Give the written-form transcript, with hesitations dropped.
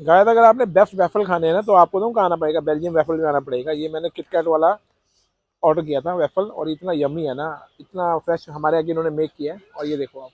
Guys अगर आपने best waffle खाने हैं ना तो आपको तो कहाँ आना पड़ेगा, बेल्जियम वैफल में आना पड़ेगा। ये मैंने किटकैट वाला ऑर्डर किया था वैफल, और इतना यमी है ना, इतना फ्रेश हमारे आगे इन्होंने मेक किया है। और ये देखो आप,